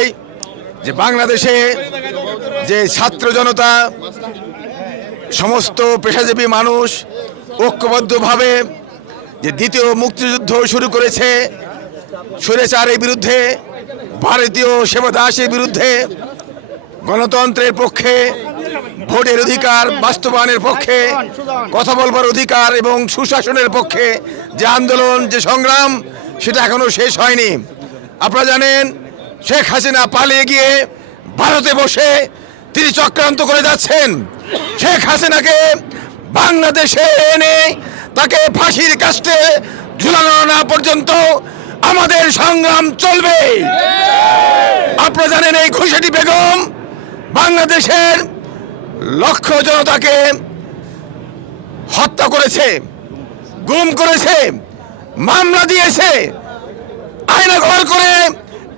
চাই যে বাংলাদেশে যে ছাত্র জনতা, সমস্ত পেশাজীবী মানুষ ঐক্যবদ্ধভাবে যে দ্বিতীয় মুক্তিযুদ্ধ শুরু করেছে সুরেচারের বিরুদ্ধে, ভারতীয় সেবাদাসের বিরুদ্ধে, গণতন্ত্রের পক্ষে, ভোটের অধিকার বাস্তবায়নের পক্ষে, কথা বলবার অধিকার এবং সুশাসনের পক্ষে যে আন্দোলন, যে সংগ্রাম, সেটা এখনও শেষ হয়নি। আপনারা জানেন শেখ হাসিনা পালিয়ে গিয়ে ভারতে বসে তিনি চক্রান্ত করে যাচ্ছেন। শেখ হাসিনাকে বাংলাদেশে এনে তাকে ফাঁসির কাস্টে ঝুলানো না পর্যন্ত আমাদের সংগ্রাম চলবে। আপনারা জানেন এই খুশাটি বেগম বাংলাদেশের লক্ষ জনতাকে হত্যা করেছে, গুম করেছে, মামলা দিয়েছে আয়না ঘর করে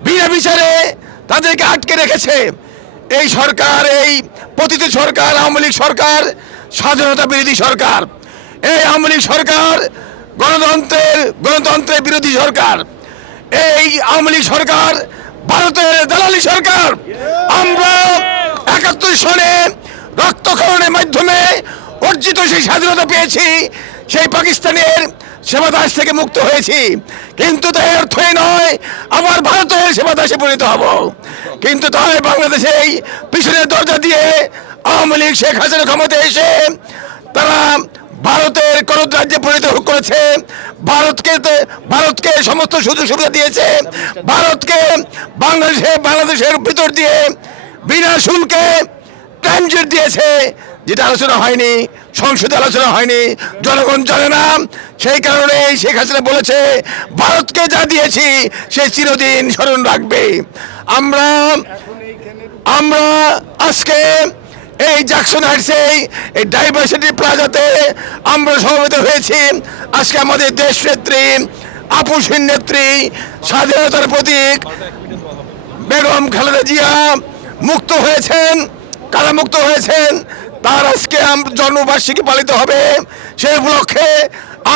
বিনা বিচারে তাদেরকে আটকে রেখেছে। এই সরকার, এই পতিত সরকার, আওয়ামী লীগ সরকার, স্বাধীনতা বিরোধী সরকার। এই আওয়ামী লীগ সরকার, গণতন্ত্রের গণতন্ত্রের বিরোধী সরকার। এই আওয়ামী লীগ সরকার, ভারতের দালালি সরকার। আমরা একাত্তর সনে রক্তক্ষরণের মাধ্যমে অর্জিত সেই স্বাধীনতা পেয়েছি, সেই পাকিস্তানের সেবাদাস থেকে মুক্ত হয়েছি। কিন্তু তাই অর্থই নয়, আবার ভারতের সেবাদাসে পরিণত হব। কিন্তু তাই বাংলাদেশে এই পিছনের দরজা দিয়ে আওয়ামী লীগ, শেখ হাসিনা ক্ষমতায় এসে তারা ভারতের করদ রাজ্যে পরিণত করেছে। ভারতকে ভারতকে সমস্ত সুযোগ সুবিধা দিয়েছে। ভারতকে বাংলাদেশে, বাংলাদেশের ভিতর দিয়ে বিনা শুল্কে ট্রানজিট দিয়েছে। যেটা আলোচনা হয়নি, সংসদে আলোচনা হয়নি, জনগণ জানে না। সেই কারণে শেখ হাসিনা বলেছে, ভারতকে যা দিয়েছি, সে চিরদিন স্মরণ রাখবে। আমরা আমরা আজকে এই জ্যাকসন হাইটসে এই ডাইভার্সিটি প্লাজাতে আমরা সমবেত হয়েছি। আজকে আমাদের দেশ নেত্রী আপুসীন নেত্রী, স্বাধীনতার প্রতীক বেগম খালেদা জিয়া মুক্ত হয়েছেন। কারা মুক্ত হয়েছেন, তার আজকে জন্মবার্ষিকী পালিত হবে। সেই উপলক্ষে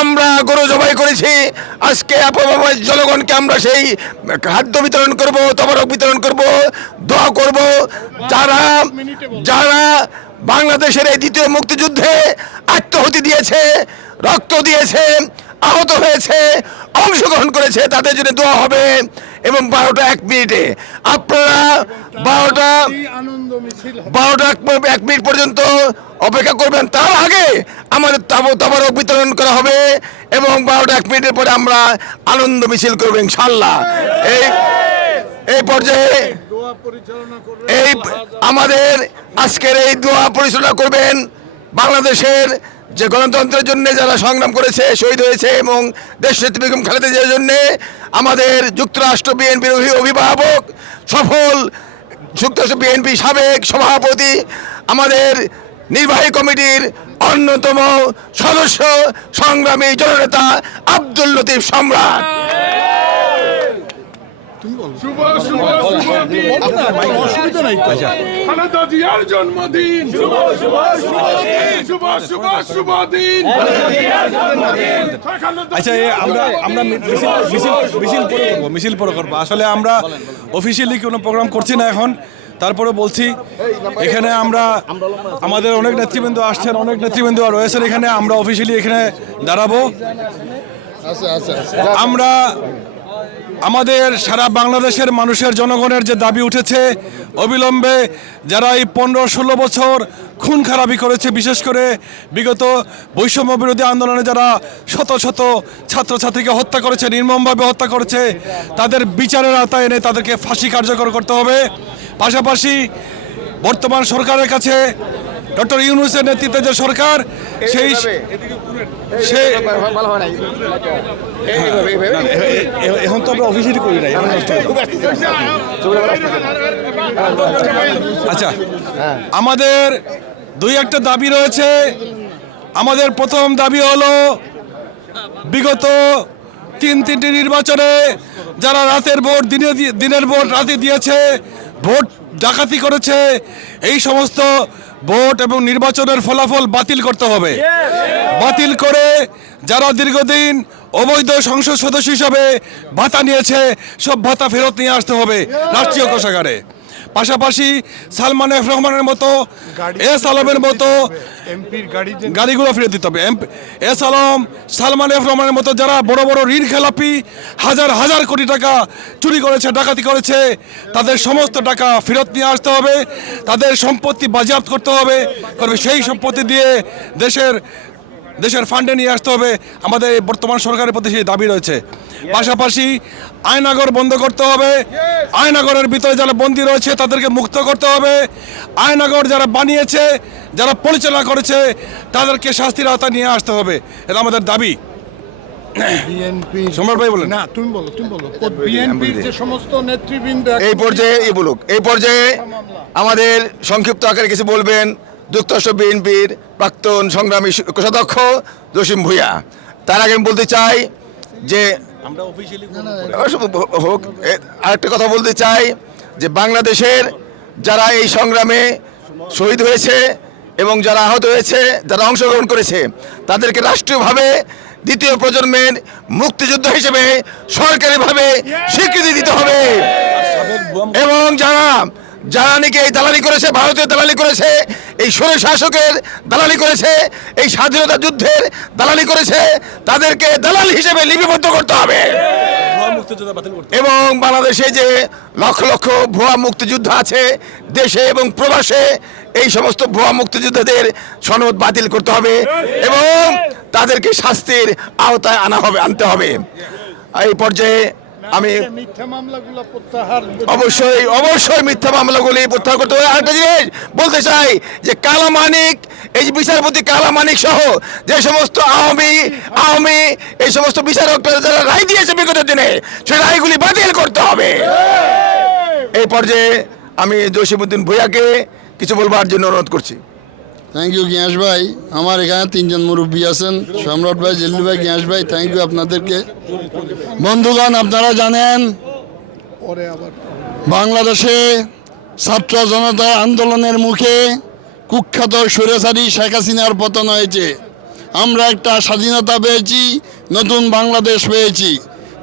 আমরা গরু জবাই করেছি। আজকে জনগণকে আমরা সেই খাদ্য বিতরণ করব, তবরক বিতরণ করব, দোয়া করব। যারা যারা বাংলাদেশের এই দ্বিতীয় মুক্তিযুদ্ধে আত্মহতি দিয়েছে, রক্ত দিয়েছে, আহত হয়েছে, অংশগ্রহণ করেছে, তাদের জন্য দোয়া হবে। এবং বারোটা এক মিনিটে। আপনারা বারোটা বারোটা এক মিনিট পর্যন্ত অপেক্ষা করবেন। তার আগে আমাদের তাব তাবারক বিতরণ করা হবে এবং বারোটা এক মিনিটের পরে আমরা আনন্দ মিছিল করব ইনশাল্লাহ। এই এই পর্যায়ে এই আমাদের আজকের এই দোয়া পরিচালনা করবেন বাংলাদেশের যে গণতন্ত্রের জন্য যারা সংগ্রাম করেছে, শহীদ হয়েছে এবং দেশ নেত্রী বেগম খালেদা জিয়ার জন্য আমাদের যুক্তরাষ্ট্র বিএনপির অভিভাবক, সফল যুক্তরাষ্ট্র বিএনপি সাবেক সভাপতি, আমাদের নির্বাহী কমিটির অন্যতম সদস্য সংগ্রামী জননেতা আব্দুল লতিফ সম্রাট। শুভ শুভ শুভ দিন অসুবিধা নাই তো খালেদা জিয়ার জন্মদিন শুভ শুভ শুভ দিন শুভ শুভ শুভ দিন আচ্ছা আমরা আমরা মিছিল মিছিল মিছিল পরে করব মিছিল পরে করব। আসলে আমরা অফিসিয়ালি কোনো প্রোগ্রাম করছি না এখন। তারপরে বলছি এখানে আমরা আমাদের অনেক নেতৃবৃন্দ আসছেন অনেক নেতৃবৃন্দ রয়েছেন এখানে। আমরা অফিসিয়ালি এখানে দাঁড়াবো। আমরা আমাদের সারা বাংলাদেশের মানুষের জনগণের যে দাবি উঠেছে, অবিলম্বে যারা এই পনেরো ষোলো বছর খুন খারাপি করেছে, বিশেষ করে বিগত বৈষম্য বিরোধী আন্দোলনে যারা শত শত ছাত্রছাত্রীকে হত্যা করেছে, নির্মমভাবে হত্যা করেছে, তাদের বিচারের আওতায় এনে তাদেরকে ফাঁসি কার্যকর করতে হবে। পাশাপাশি বর্তমান সরকারের কাছে ডক্টর ইউনুসের নেতৃত্বে যে সরকার, সেই এ- এখন তো আমরা অফিসিয়ালি করি নাই। আচ্ছা আমাদের দুই একটা দাবি রয়েছে। আমাদের প্রথম দাবি হলো বিগত তিন তিনটি নির্বাচনে যারা রাতের ভোট দিনে দিনের ভোট রাতে দিয়েছে ভোট ডাকাতি করেছে, এই সমস্ত ভোট এবং নির্বাচনের ফলাফল বাতিল করতে হবে। বাতিল করে যারা দীর্ঘদিন অবৈধ সংসদ সদস্য হিসাবে ভাতা নিয়েছে, সব ভাতা ফেরত নিয়ে আসতে হবে রাষ্ট্রীয় কোষাগারে। পাশাপাশি সালমান এফ রহমানের মতো এস আলমের মতো এমপির গাড়ি গাড়িগুলো ফিরে দিতে হবে। এস আলম সালমান এফ রহমানের মতো যারা বড় বড় ঋণ খেলাপি হাজার হাজার কোটি টাকা চুরি করেছে ডাকাতি করেছে তাদের সমস্ত টাকা ফেরত নিয়ে আসতে হবে তাদের সম্পত্তি বাজেয়াপ্ত করতে হবে করবে সেই সম্পত্তি দিয়ে দেশের দেশের ফান্ডে নিয়ে আসতে হবে। আমাদের বর্তমান সরকারের প্রতি সেই দাবি রয়েছে। পাশাপাশি আয়নাগর বন্ধ করতে হবে। আয়নাগরের ভিতরে যারা বন্দী রয়েছে তাদেরকে মুক্ত করতে হবে। আয়নাগর যারা বানিয়েছে যারা পরিচালনা করেছে তাদেরকে শাস্তির আওতা নিয়ে আসতে হবে। এটা আমাদের দাবি। বিএনপি ভাই বলেন। না তুমি বলো তুমি বলো। যে সমস্ত নেতৃবৃন্দ এই পর্যায়ে এই বলুক এই পর্যায়ে আমাদের সংক্ষিপ্ত আকারে কিছু বলবেন। যুক্তরাষ্ট্র বিএনপির প্রাক্তন সংগ্রামী কোষাধ্যক্ষ জসিম ভুইয়া। তার আগে আমি বলতে চাই যে হোক আরেকটা কথা বলতে চাই যে বাংলাদেশের যারা এই সংগ্রামে শহীদ হয়েছে এবং যারা আহত হয়েছে যারা অংশগ্রহণ করেছে তাদেরকে রাষ্ট্রীয়ভাবে দ্বিতীয় প্রজন্মের মুক্তিযুদ্ধ হিসেবে সরকারিভাবে স্বীকৃতি দিতে হবে। এবং যারা যারা নাকি এই দালালি করেছে ভারতীয় দালালি করেছে এই স্বৈর শাসকের দালালি করেছে এই স্বাধীনতা যুদ্ধের দালালি করেছে তাদেরকে দালাল হিসেবে লিপিবদ্ধ করতে হবে। এবং বাংলাদেশে যে লক্ষ লক্ষ ভুয়া মুক্তিযুদ্ধ আছে দেশে এবং প্রবাসে এই সমস্ত ভুয়া মুক্তিযোদ্ধাদের সনদ বাতিল করতে হবে এবং তাদেরকে শাস্তির আওতায় আনা হবে আনতে হবে। এই পর্যায়ে আমি অবশ্যই অবশ্যই মিথ্যা মামলাগুলি প্রত্যাহার করতে হবে। আরেকটা জিনিস বলতে চাই যে এই বিচারপতি সহ যে সমস্ত আওয়ামী আওয়ামী এই সমস্ত বিচারকরা যারা রায় দিয়েছে বিগত দিনে সেই রায়গুলি বাতিল করতে হবে। এই পর্যায়ে আমি জসিমুদ্দিন ভুইয়াকে কিছু বলবার জন্য অনুরোধ করছি। থ্যাংক ইউ গিয়াস ভাই আমার এখানে তিনজন মুরব্বী আছেন সম্রাট ভাই জেল্লু ভাই গিয়াস ভাই থ্যাংক ইউ আপনাদেরকে বন্ধুগণ আপনারা জানেন বাংলাদেশে ছাত্র জনতা আন্দোলনের মুখে কুখ্যাত সুরেসারি শেখ হাসিনার পতন হয়েছে। আমরা একটা স্বাধীনতা পেয়েছি, নতুন বাংলাদেশ পেয়েছি।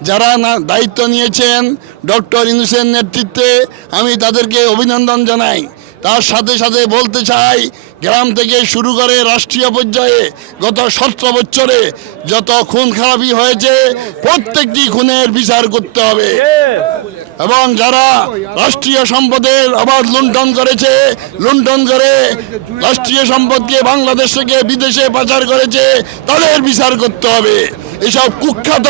যারা না, দায়িত্ব নিয়েছেন ডক্টর ইনুসেন নেতৃত্বে, আমি তাদেরকে অভিনন্দন জানাই। তার সাথে সাথে বলতে চাই গ্রাম থেকে শুরু করে রাষ্ট্রীয় পর্যায়ে গত সতেরো বছরে যত খুন খারাপি হয়েছে, প্রত্যেকটি খুনের বিচার করতে হবে। এবং যারা রাষ্ট্রীয় সম্পদের আবার লুণ্ঠন করেছে, লুণ্ঠন করে রাষ্ট্রীয় সম্পদকে বাংলাদেশ থেকে বিদেশে পাচার করেছে, তাদের বিচার করতে হবে। এসব কুখ্যাত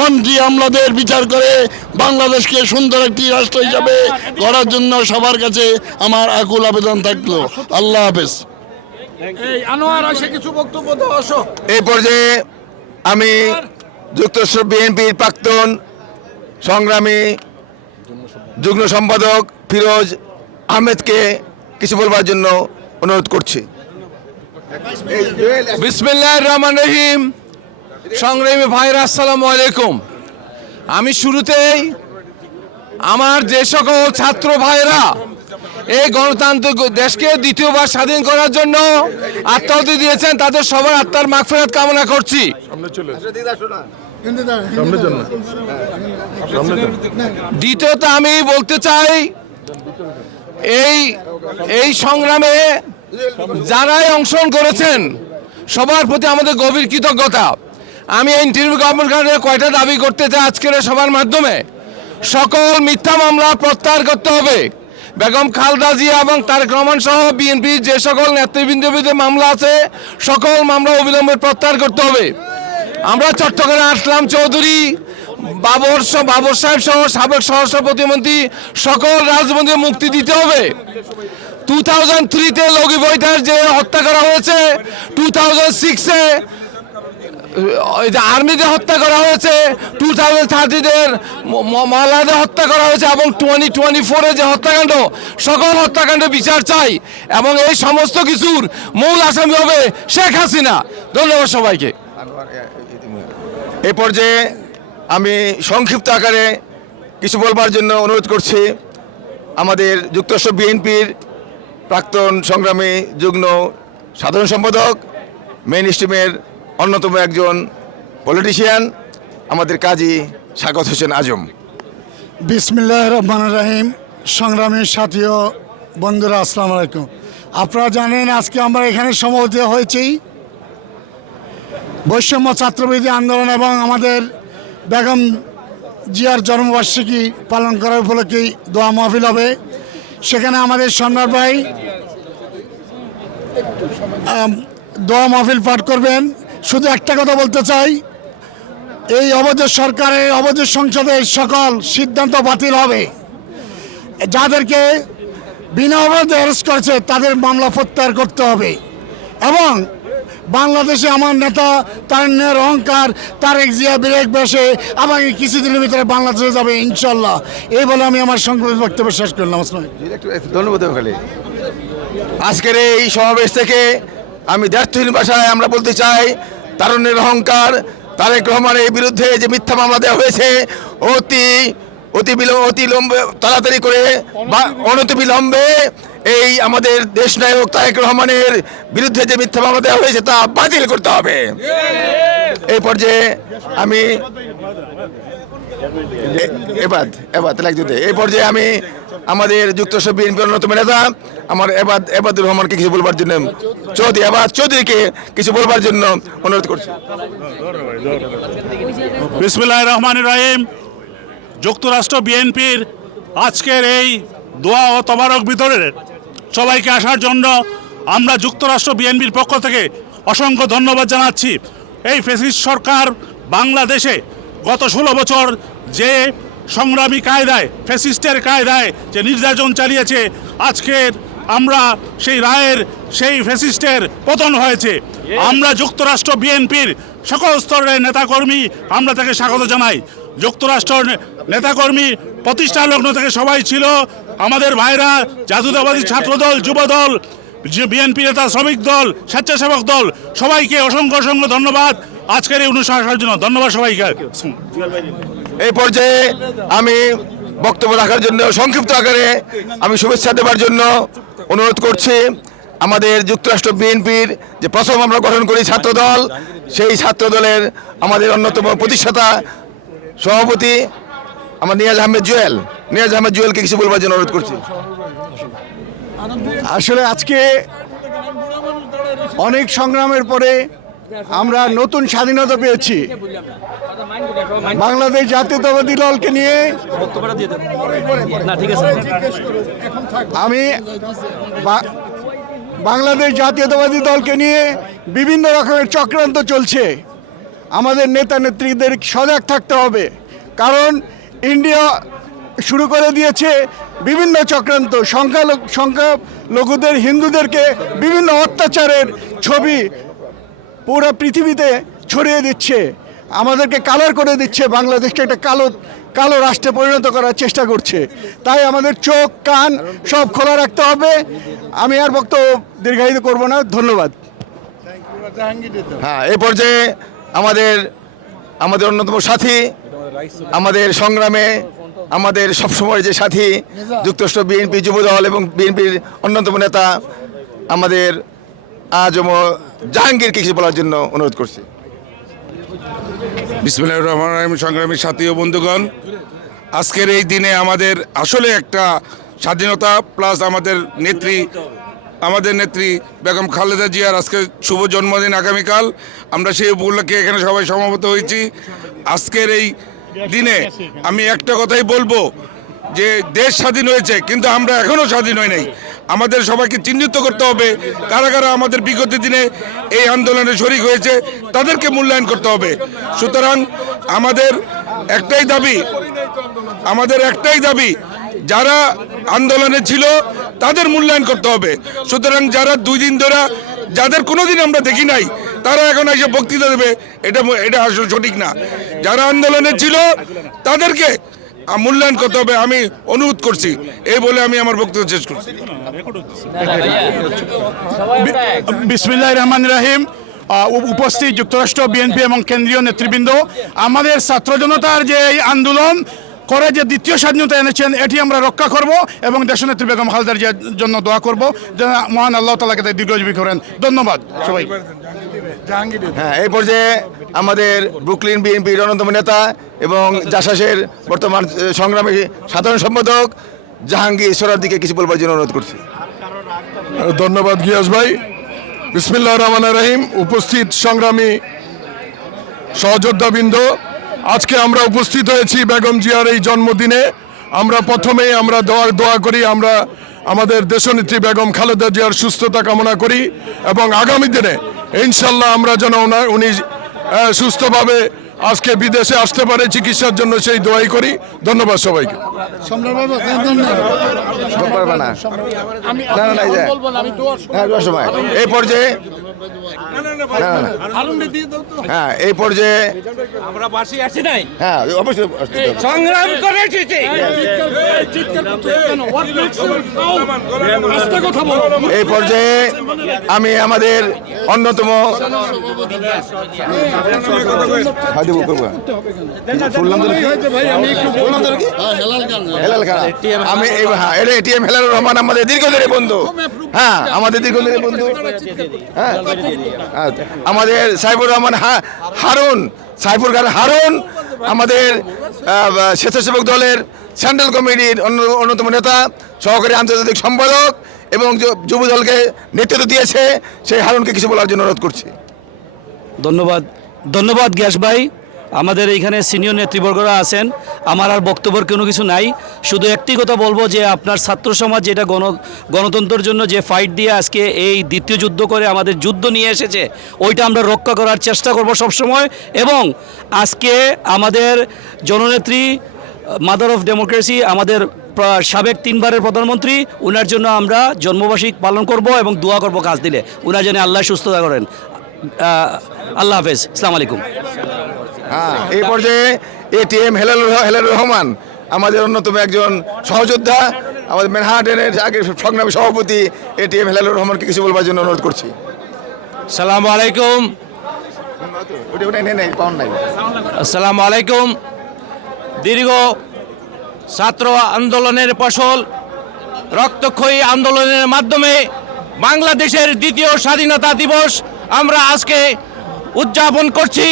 মন্ত্রী আমলাদের বিচার করে বাংলাদেশকে সুন্দর একটি রাষ্ট্র হিসাবে করার জন্য সবার কাছে আমার আকুল আবেদন থাকল। আল্লাহ হাফেজ। এই আনোয়ার আসে কিছু বক্তব্য দাও আসো। এই পর্যায়ে আমি যুক্তরাষ্ট্র বিএনপির প্রাক্তন সংগ্রামী যুগ্ম সম্পাদক ফিরোজ আহমেদকে কিছু বলবার জন্য অনুরোধ করছি। বিসমিল্লাহ রহমান রহিম। সংগ্রামী ভাইরা আসসালামু আলাইকুম। আমি শুরুতেই আমার যে সকল ছাত্র ভাইরা এই গণতান্ত্রিক দেশকে দ্বিতীয়বার স্বাধীন করার জন্য আত্মাহুতি দিয়েছেন তাদের সবার আত্মার মাগফিরাত কামনা করছি। দ্বিতীয়ত আমি বলতে চাই এই এই সংগ্রামে যারাই অংশগ্রহণ করেছেন সবার প্রতি আমাদের গভীর কৃতজ্ঞতা। আমি এই ইন্টারভিউ কয়টা দাবি করতে চাই আজকের সবার মাধ্যমে? সকল মিথ্যা মামলা প্রত্যাহার করতে হবে। বেগম খালদা জিয়া এবং তারেক রহমান সহ বিএনপির যে সকল নেতৃবৃন্দের বিরুদ্ধে মামলা আছে, সকল মামলা অবিলম্বে প্রত্যাহার করতে হবে। আমরা চট্টগ্রামে আসলাম চৌধুরী, বাবর বাবর সাহেব সহ সাবেক স্বরাষ্ট্র প্রতিমন্ত্রী সকল রাজমন্ত্রী মুক্তি দিতে হবে। টু থাউজেন্ড থ্রিতে লগি বইটার যে হত্যা করা হয়েছে টু থাউজেন্ড সিক্সে আর্মিতে হত্যা করা হয়েছে টু থাউজেন্ড থার্টিদের মহলাদে হত্যা করা হয়েছে এবং টোয়েন্টি টোয়েন্টি ফোরে যে হত্যাকাণ্ড, সকল হত্যাকাণ্ড বিচার চাই এবং এই সমস্ত কিছুর মূল আসামি হবে শেখ হাসিনা। ধন্যবাদ সবাইকে। এই পর্যায়ে আমি সংক্ষিপ্ত আকারে কিছু বলবার জন্য অনুরোধ করছি। আমাদের যুক্তরাষ্ট্র বিএনপির প্রাক্তন সংগ্রামী যুগ্ম সাধারণ সম্পাদক, মেইন স্ট্রিমের অন্যতম একজন পলিটিশিয়ান আমাদের কাজী স্বাগত হোসেন আজম। বিসমিল্লাহ রহমান রাহিম। সংগ্রামী সাথী ও বন্ধুরা, আসসালামু আলাইকুম। আপনারা জানেন আজকে আমরা এখানে সমবেত হয়েছি। বৈষম্য ছাত্রবিরোধী আন্দোলন এবং আমাদের বেগম জিয়ার জন্মবার্ষিকী পালন করার উপলক্ষে দোয়া মাহফিল হবে। সেখানে আমাদের সম্রাট ভাই দোয়া মাহফিল পাঠ করবেন। শুধু একটা কথা বলতে চাই, এই অবৈধ সরকারের অবৈধ সংসদের সকল সিদ্ধান্ত বাতিল হবে। যাদেরকে বিনা অবৈধে অ্যারেস্ট করেছে, তাদের মামলা প্রত্যাহার করতে হবে। এবং বাংলাদেশে আমার নেতা তারুণ্যের অহংকার তারেক জিয়া বিরেক বসে আগামী কিছুদিনের ভিতরে বাংলাদেশে যাবে, ইনশাল্লাহ। এই বলে আমি আমার সংক্ষিপ্ত বক্তব্য শেষ করলাম। ধন্যবাদ আজকের এই সমাবেশ থেকে আমি দ্ব্যর্থহীন ভাষায় আমরা বলতে চাই তারুণের অহংকার, তারেক রহমানের বিরুদ্ধে যে মিথ্যা মামলা দেওয়া হয়েছে, অতি অতি বিলম্ব, অতি লম্বে, তাড়াতাড়ি করে বা অনতি বিলম্বে এই আমাদের দেশ নায়ক তারেক রহমানের বিরুদ্ধে যে মিথ্যা মামলা দেওয়া হয়েছে, তা বাতিল করতে হবে। এই পর্যায়ে আমি এ- এবাদ এবাদ, লাগতে এই পর্যায়ে আমি আমাদের যুক্তরাষ্ট্র বিএনপি অন্যতম নেতা, আমার এবাদ, এবাদুর রহমানকে কিছু বলবার জন্য। চৌধুরী, এবাদ, চৌধুরীকে কিছু বলবার জন্য অনুরোধ করছি। বিসমিল্লাহ রহমান রহিম। যুক্তরাষ্ট্র বিএনপির আজকের এই দোয়া ও তবারক বিতরণের সবাইকে আসার জন্য আমরা যুক্তরাষ্ট্র বিএনপির পক্ষ থেকে অসংখ্য ধন্যবাদ জানাচ্ছি। এই ফেসিস্ট সরকার বাংলাদেশে গত ষোলো বছর যে সংগ্রামী কায়দায় ফেসিস্টের কায়দায় যে নির্যাতন চালিয়েছে আজকের আমরা সেই রায়ের সেই ফেসিস্টের পতন হয়েছে। আমরা যুক্তরাষ্ট্র বিএনপির সকল স্তরের নেতাকর্মী আমরা তাকে স্বাগত জানাই। যুক্তরাষ্ট্র নেতাকর্মী প্রতিষ্ঠা লগ্ন থেকে সবাই ছিল। আমাদের ভাইরা জাতীয়তাবাদী ছাত্রদল যুবদল বিএনপি নেতা শ্রমিক দল স্বেচ্ছাসেবক দল সবাইকে অসংখ্য অসংখ্য ধন্যবাদ। আজকের এই অনুষ্ঠান আসার জন্য ধন্যবাদ সবাইকে। এই পর্যায়ে আমি বক্তব্য রাখার জন্য সংক্ষিপ্ত আকারে আমি শুভেচ্ছা দেওয়ার জন্য অনুরোধ করছি আমাদের যুক্তরাষ্ট্র বিএনপির যে প্রথম আমরা গঠন করি ছাত্রদল সেই ছাত্রদলের আমাদের অন্যতম প্রতিষ্ঠাতা সভাপতি আমার নিয়াজ আহমেদ জুয়েল। নিয়াজ আহমেদ জুয়েলকে কিছু বলবার জন্য অনুরোধ করছি। আসলে আজকে অনেক সংগ্রামের পরে আমরা নতুন স্বাধীনতা পেয়েছি। বাংলাদেশ জাতীয়তাবাদী দলকে নিয়ে আমি বাংলাদেশ জাতীয়তাবাদী দলকে নিয়ে বিভিন্ন রকমের চক্রান্ত চলছে। আমাদের নেতা নেত্রীদের সজাগ থাকতে হবে। কারণ ইন্ডিয়া শুরু করে দিয়েছে বিভিন্ন চক্রান্ত। সংখ্যালঘু সংখ্যালঘুদের, হিন্দুদেরকে বিভিন্ন অত্যাচারের ছবি পুরো পৃথিবীতে ছড়িয়ে দিচ্ছে। আমাদেরকে কালার করে দিচ্ছে। বাংলাদেশকে একটা কালো কালো রাষ্ট্রে পরিণত করার চেষ্টা করছে। তাই আমাদের চোখ, কান সব খোলা রাখতে হবে। আমি আর বক্তব্য দীর্ঘায়িত করব না। ধন্যবাদ। হ্যাঁ এ পর্যায়ে আমাদের আমাদের অন্যতম সাথী, আমাদের সংগ্রামে আমাদের সবসময় যে সাথী, যুক্তরাষ্ট্র, বিএনপি যুবদল এবং বিএনপির অন্যতম নেতা আমাদের আজম জাহাঙ্গীরকে কিছু বলার জন্য অনুরোধ করছি। বিসমিল্লাহির রহমানির রহিম, সংগ্রামী সাথী ও বন্ধুগণ, আজকের এই দিনে আমাদের আসলে একটা স্বাধীনতা প্লাস আমাদের নেত্রী আমাদের নেত্রী বেগম খালেদা জিয়ার আজকে শুভ জন্মদিন আগামীকাল। আমরা সেই উপলক্ষে এখানে সবাই সমাবেত হয়েছি। আজকের এই দিনে আমি একটা কথাই বলব যে দেশ স্বাধীন হয়েছে, কিন্তু আমরা এখনও স্বাধীন হই নাই। আমাদের সবাইকে চিহ্নিত করতে হবে। কারা কারা আমাদের বিগত দিনে এই আন্দোলনে শরিক হয়েছে, তাদেরকে মূল্যায়ন করতে হবে। সুতরাং আমাদের একটাই দাবি, আমাদের একটাই দাবি, যারা আন্দোলনে ছিল তাদের মূল্যায়ন করতে হবে। সুতরাং যারা দুই দিন ধরে, যাদের কোনোদিন আমরা দেখি নাই, তারা এখন এসে বক্তৃতা দেবে, এটা এটা আসলে সঠিক না। যারা আন্দোলনে ছিল, তাদেরকে মূল্যায়ন করতে হবে, আমি অনুরোধ করছি। এই বলে আমি আমার বক্তব্য শেষ করছি। বিসমিল্লাহ রহমান রাহিম উপ- উপস্থিত যুক্তরাষ্ট্র, বিএনপি এবং কেন্দ্রীয় নেতৃবৃন্দ। আমাদের ছাত্র জনতার যে এই আন্দোলন করে যে দ্বিতীয় স্বাধীনতা এনেছেন, এটি আমরা রক্ষা করব এবং দেশনেত্রী বেগম জিয়ার জন্য দোয়া করব। যেন মহান আল্লাহ তালাকে তাই দীর্ঘজীবী করেন। ধন্যবাদ সবাই হ্যাঁ এই পর্যায়ে আমাদের ব্রুকলিন বিএনপির অন্যতম নেতা এবং জাসাসের বর্তমান সংগ্রামী সাধারণ সম্পাদক জাহাঙ্গীর সরার দিকে কিছু বলবার জন্য অনুরোধ করছি। ধন্যবাদ গিয়াস ভাই। বিসমিল্লাহ রহমান রহিম। উপস্থিত সংগ্রামী সহযোদ্ধাবৃন্দ আজকে আমরা উপস্থিত হয়েছি বেগম জিয়ার এই জন্মদিনে। আমরা প্রথমেই আমরা দোয়া দোয়া করি আমরা আমাদের দেশনেত্রী বেগম খালেদা জিয়ার সুস্থতা কামনা করি এবং আগামী দিনে ইনশাল্লাহ আমরা যেন উনি সুস্থভাবে আজকে বিদেশে আসতে পারে চিকিৎসার জন্য সেই দোয়াই করি ধন্যবাদ সবাইকে এই হ্যাঁ এই পর্যায়ে। হ্যাঁ এই পর্যায়ে আমরা বাসি আছি নাই হ্যাঁ অবশ্যই সংগ্রাম করে এসেছি এই পর্যায়ে আমি আমাদের অন্যতম হ্যাঁ, দেবো, করব। ফুল নাম ধরে কি? হেলাল খান। আমি হ্যাঁ এটা এটিএম হেলাল রহমান আমাদের দীর্ঘদিনের বন্ধু। হ্যাঁ আমাদের দীর্ঘদিনের বন্ধু। হ্যাঁ। হ্যাঁ, আমাদের সাইফুর রহমান হারুন সাইফুর খান হারুন আমাদের স্বেচ্ছাসেবক দলের সেন্ট্রাল কমিটির অন্য- অন্যতম নেতা সহকারী আন্তর্জাতিক সম্পাদক এবং যুব দলকে নেতৃত্ব দিয়েছে। সেই হারুনকে কিছু বলার জন্য অনুরোধ করছি। ধন্যবাদ। ধন্যবাদ গ্যাস ভাই। আমাদের এইখানে সিনিয়র নেতৃবর্গরা আছেন। আমার আর বক্তব্যের কোনো কিছু নাই। শুধু একটি কথা বলব যে আপনার ছাত্র সমাজ যেটা গণ, গণতন্ত্রের জন্য যে ফাইট দিয়ে আজকে এই দ্বিতীয় যুদ্ধ করে আমাদের যুদ্ধ নিয়ে এসেছে, ওইটা আমরা রক্ষা করার চেষ্টা করব সবসময়। এবং আজকে আমাদের জননেত্রী মাদার অফ ডেমোক্রেসি আমাদের সাবেক তিনবারের প্রধানমন্ত্রী ওনার জন্য আমরা জন্মবার্ষিক পালন করব এবং দোয়া করব কাজ দিলে। ওনার জন্য আল্লাহ সুস্থতা করেন। আল্লাহ হাফেজ। আসসালামু আলাইকুম। হ্যাঁ এই পর্যায়ে এটিএম হেলাল হেলাল রহমান আমাদের অন্যতম একজন সহযোদ্ধা আমাদের ম্যানহাটেনের আগের সংগ্রামী সভাপতি এটিএম হেলাল রহমানকে কিছু বলবার জন্য অনুরোধ করছি। সালাম আলাইকুম। আসসালামু আলাইকুম। দীর্ঘ ছাত্র আন্দোলনের ফসল রক্তক্ষয়ী আন্দোলনের মাধ্যমে বাংলাদেশের দ্বিতীয় স্বাধীনতা দিবস আমরা আজকে উদযাপন করছি।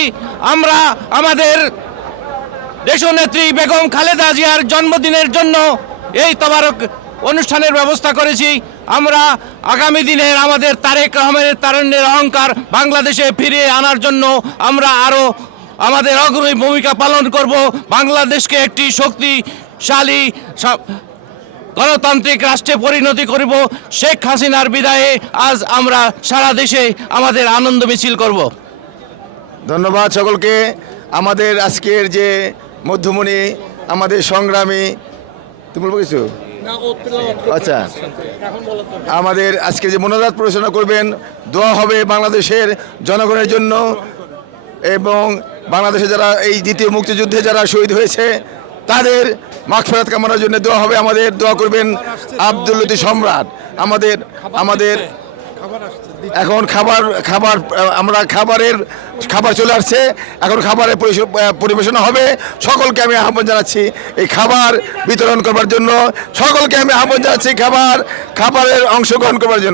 আমরা আমাদের দেশনেত্রী বেগম খালেদা জিয়ার জন্মদিনের জন্য এই তবারক অনুষ্ঠানের ব্যবস্থা করেছি। আমরা আগামী দিনের আমাদের তারেক রহমানের তারণ্যের অহংকার বাংলাদেশে ফিরিয়ে আনার জন্য আমরা আরও আমাদের অগ্রণী ভূমিকা পালন করব। বাংলাদেশকে একটি শক্তিশালী গণতান্ত্রিক রাষ্ট্রে পরিণতি করব। শেখ হাসিনার বিদায়ে আজ আমরা সারা দেশে আমাদের আনন্দ মিছিল করব। ধন্যবাদ সকলকে। আমাদের আজকের যে মধ্যমণি আমাদের সংগ্রামী তুমি বলব কিছু? আচ্ছা। আমাদের আজকে যে মনোজাত পরিচালনা করবেন দোয়া হবে বাংলাদেশের জনগণের জন্য এবং বাংলাদেশে যারা এই দ্বিতীয় মুক্তিযুদ্ধে যারা শহীদ হয়েছে তাদের মাগফেরাত কামানোর জন্য দোয়া হবে। আমাদের দোয়া করবেন আব্দুল লতিফ সম্রাট। আমাদের আমাদের এখন খাবার খাবার আমরা খাবারের, খাবার চলে আসছে। এখন খাবারের পরিবেশন হবে। সকলকে আমি আহ্বান জানাচ্ছি এই খাবার বিতরণ করবার জন্য। সকলকে আমি আহ্বান জানাচ্ছি খাবার, খাবারের অংশগ্রহণ করবার জন্য।